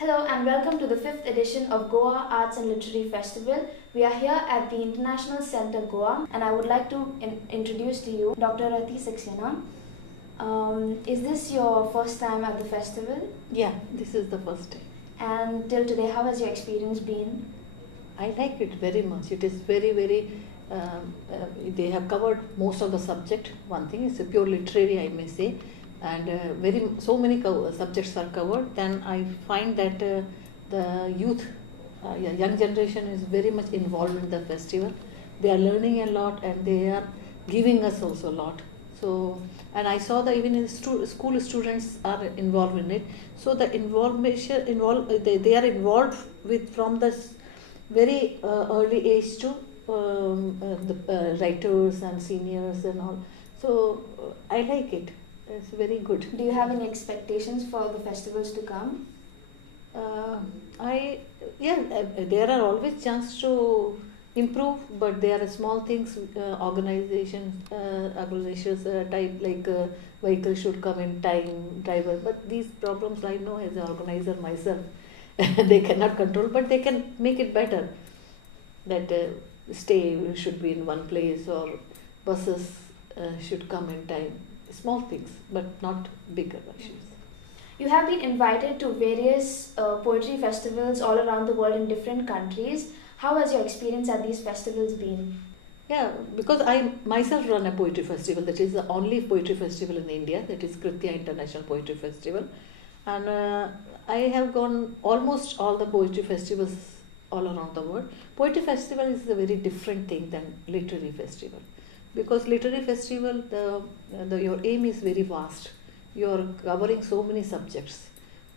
Hello and welcome to the 5th edition of Goa Arts and Literary Festival. We are here at the International Centre Goa and I would like to introduce to you Dr. Rati Saxena. Is this your first time at the festival? Yeah, this is the first time. And till today, how has your experience been? I like it very much. It is very, they have covered most of the subject. One thing is pure literary, I may say, and so many subjects are covered. Then I find that the youth, young generation is very much involved in the festival. They are learning a lot and they are giving us also a lot. So, and I saw that even in school students are involved in it. So the they are involved with from the very early age to the writers and seniors and all. So I like it. It's very good. Do you have any expectations for the festivals to come? I yeah, there are always chance to improve, but there are small things. Organizations type like vehicle should come in time, driver. But these problems I know as an organizer myself, they cannot control, but they can make it better. That stay should be in one place or buses should come in time. Small things, but not bigger issues. You have been invited to various poetry festivals all around the world in different countries. How has your experience at these festivals been? Yeah, because I myself run a poetry festival, that is the only poetry festival in India, that is Kritya International Poetry Festival. And I have gone almost all the poetry festivals all around the world. Poetry festival is a very different thing than literary festival. Because literary festival, your aim is very vast. You are covering so many subjects.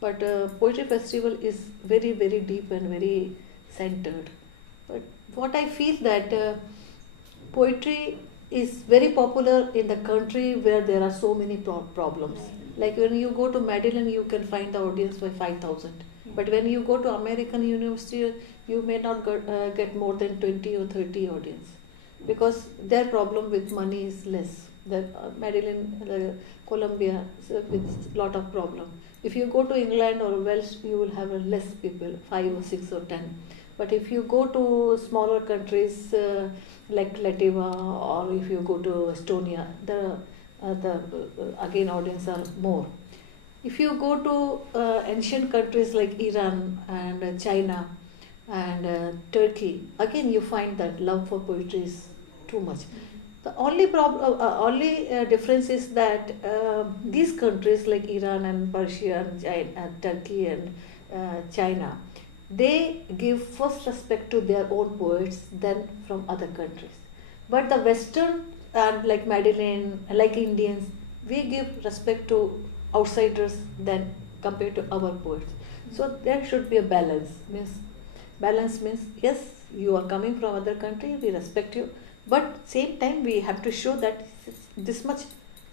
But poetry festival is very deep and very centered. But what I feel that poetry is very popular in the country where there are so many problems. Like when you go to Medellin, you can find the audience by 5,000. But when you go to American University, you may not get more than 20 or 30 audience. Because their problem with money is less. The Medellin, Colombia, with lot of problem. If you go to England or Wales, you will have less people, 5 or 6 or 10. But if you go to smaller countries like Latvia, or if you go to Estonia, the again audience are more. If you go to ancient countries like Iran and China and Turkey, again you find that love for poetry is too much. The only difference is that these countries like Iran and Persia and Turkey and China, they give first respect to their own poets than from other countries. But the Western and like Madeline, like Indians, we give respect to outsiders than compared to our poets. So there should be a balance. Balance means yes, you are coming from other country, we respect you, but same time we have to show that this much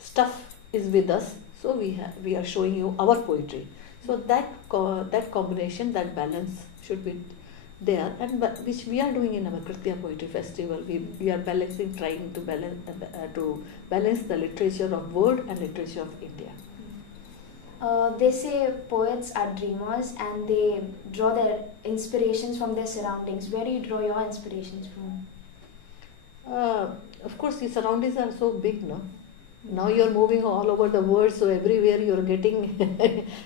stuff is with us. So we are showing you our poetry. So that combination, that balance should be there, and which we are doing in our Kritya Poetry Festival. We are balancing, trying to balance the literature of world and literature of India. They say poets are dreamers and they draw their inspirations from their surroundings. Where do you draw your inspirations from? Of course, the surroundings are so big, no? Now you are moving all over the world, so everywhere you are getting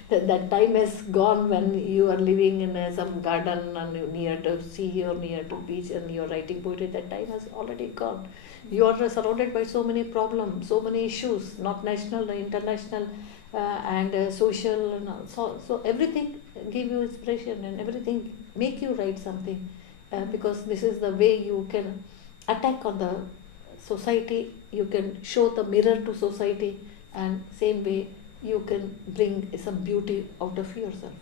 that time has gone when you are living in some garden and near to sea or near to beach and you are writing poetry. That time has already gone. You are surrounded by so many problems, so many issues, not national, international, and social, and so everything give you inspiration and everything make you write something, because this is the way you can attack on the society, you can show the mirror to society, and same way you can bring some beauty out of yourself.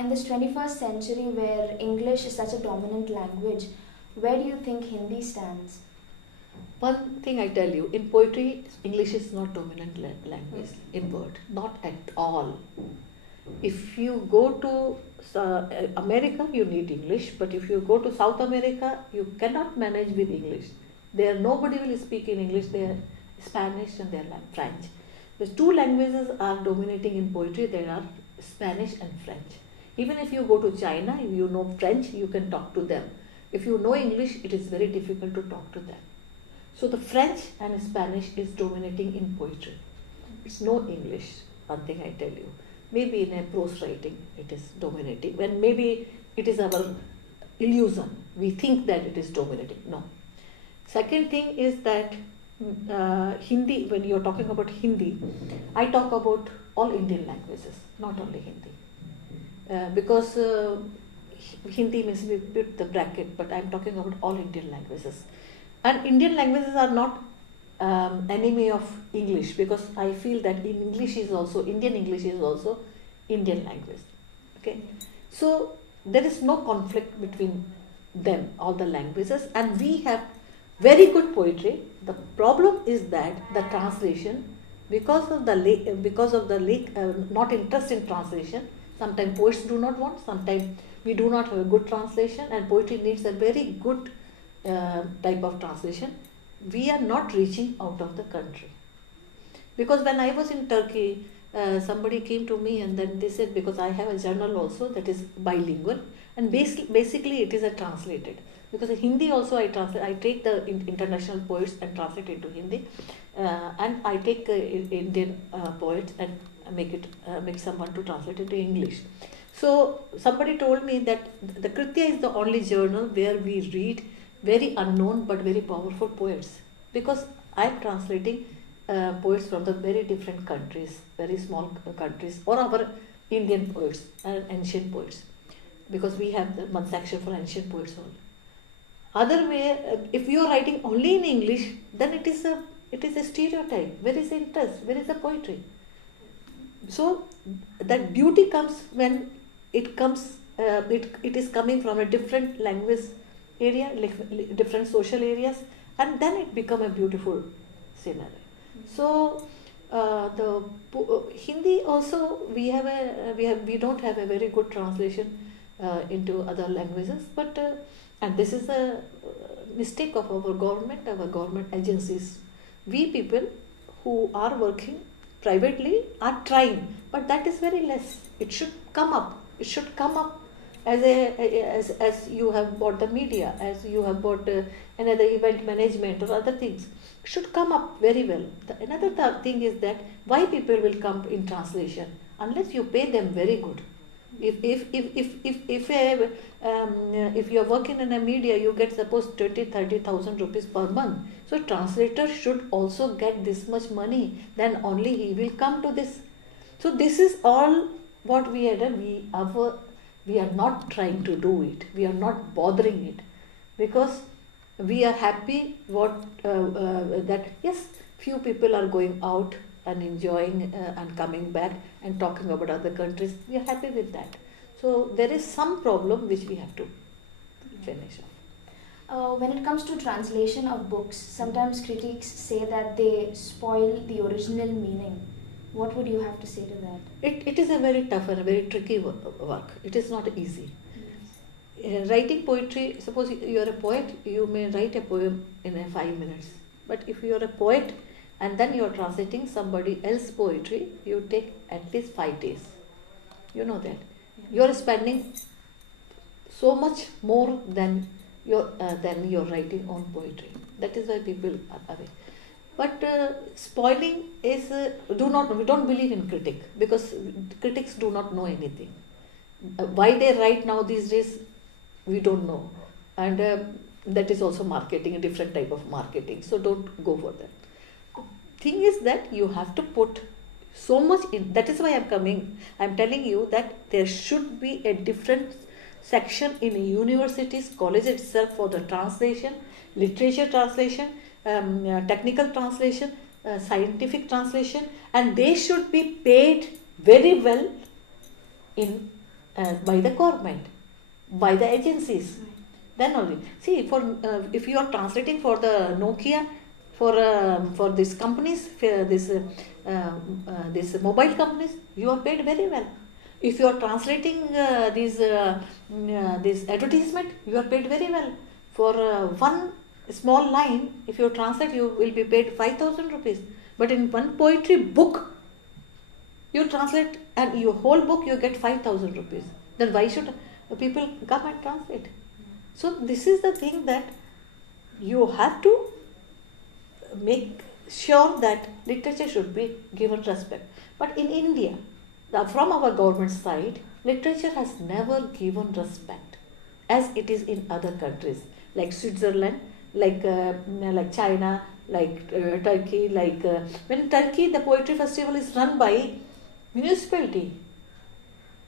In this 21st century where English is such a dominant language, where do you think Hindi stands? One thing I tell you, in poetry, English is not dominant language in word, not at all. If you go to America, you need English, but if you go to South America, you cannot manage with English. There nobody will speak in English, they are Spanish and they are French. The two languages are dominating in poetry, there are Spanish and French. Even if you go to China, if you know French, you can talk to them. If you know English, it is very difficult to talk to them. So the French and Spanish is dominating in poetry. It's no English, one thing I tell you. Maybe in a prose writing it is dominating. When maybe it is our illusion. We think that it is dominating. No. Second thing is that Hindi, when you are talking about Hindi, I talk about all Indian languages, not only Hindi. Because Hindi means we put the bracket, but I am talking about all Indian languages. And Indian languages are not enemy of English, because I feel that English is also, Indian English is also Indian language. Okay, so there is no conflict between them, all the languages, and we have very good poetry. The problem is that the translation, because of the not interest in translation. Sometimes poets do not want. Sometimes we do not have a good translation, and poetry needs a very good type of translation. We are not reaching out of the country. Because when I was in Turkey, somebody came to me and then they said, because I have a journal also that is bilingual, and basically it is a translated. Because in Hindi also I translate, I take the international poets and translate into Hindi, and I take Indian poets and make someone to translate into English. So somebody told me that the Kritya is the only journal where we read very unknown but very powerful poets, because I am translating poets from the very different countries, very small countries, or our Indian poets and ancient poets, because we have one section for ancient poets only. Other way, if you are writing only in English, then it is a stereotype. Where is the interest? Where is the poetry? So that beauty comes when it comes. It is coming from a different language area, like different social areas, and then it become a beautiful scenery. So the Hindi also we don't have a very good translation into other languages, but and this is a mistake of our government agencies. We people who are working privately are trying, but that is very less. It should come up. It should come up as you have bought the media, as you have bought another event management or other things. It should come up very well. Another thing is that why people will come in translation unless you pay them very good. If you are working in a media, you get suppose 20,000-30,000 rupees per month. So translator should also get this much money. Then only he will come to this. So this is all what we are done. We are not trying to do it. We are not bothering it, because we are happy that yes, few people are going out and enjoying and coming back and talking about other countries. We are happy with that. So there is some problem which we have to finish off. When it comes to translation of books, sometimes critics say that they spoil the original meaning. What would you have to say to that? It is a very tough and a very tricky work. It is not easy. Yes. Writing poetry, suppose you are a poet, you may write a poem in 5 minutes. But if you are a poet and then you are translating somebody else's poetry, you take at least 5 days. You know that. You are spending so much more than your writing on poetry. That is why people are away. But spoiling is we don't believe in critic, because critics do not know anything. Why they write now these days, we don't know, and that is also marketing, a different type of marketing. So don't go for that. Thing is that you have to put so much in. That is why I'm telling you that there should be a different section in universities, college itself, for the translation, literature translation, technical translation, scientific translation, and they should be paid very well in by the government, by the agencies. Then only. See, if you are translating for the Nokia, for these companies, for these mobile companies, you are paid very well. If you are translating this advertisement, you are paid very well. For one small line, if you translate, you will be paid 5,000 rupees. But in one poetry book, you translate and your whole book, you get 5,000 rupees. then why should people come and translate? So this is the thing that you have to make sure that literature should be given respect. But in India, from our government side, literature has never given respect as it is in other countries like Switzerland, like China, like Turkey. When Turkey, the poetry festival is run by municipality.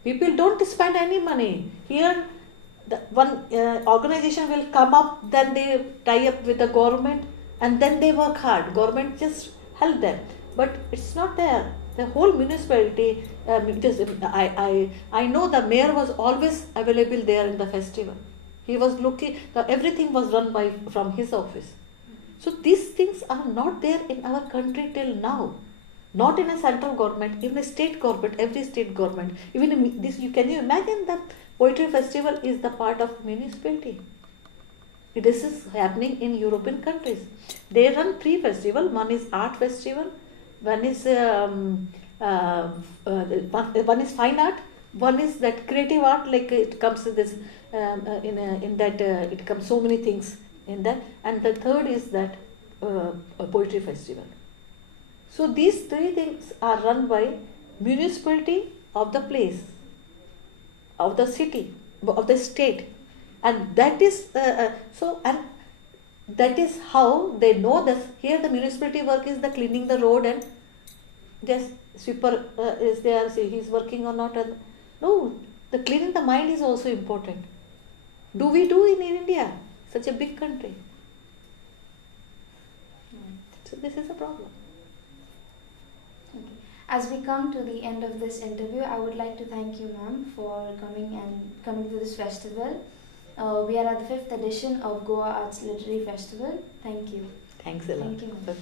People don't spend any money. Here, one organization will come up, then they tie up with the government, and then they work hard. Government just help them, but it's not there. The whole municipality, I know the mayor was always available there in the festival. He was looking. Everything was run from his office. So these things are not there in our country till now. Not in a central government, even a state government, every state government. Even this, can you imagine that poetry festival is the part of municipality? This is happening in European countries. They run 3 festivals. One is art festival, one is one is fine art, one is that creative art. Like it comes to this in that it comes so many things in that, and the third is that a poetry festival. So these 3 things are run by municipality of the place, of the city, of the state, and that is and that is how they know that here the municipality work is the cleaning the road, and just sweeper is there, see he is working or not. No, the cleaning the mind is also important. Do we do in India, such a big country? So this is a problem. As we come to the end of this interview, I would like to thank you, ma'am, for coming to this festival. We are at the 5th edition of Goa Arts Literary Festival. Thank you. Thanks a lot. Thank you, ma'am.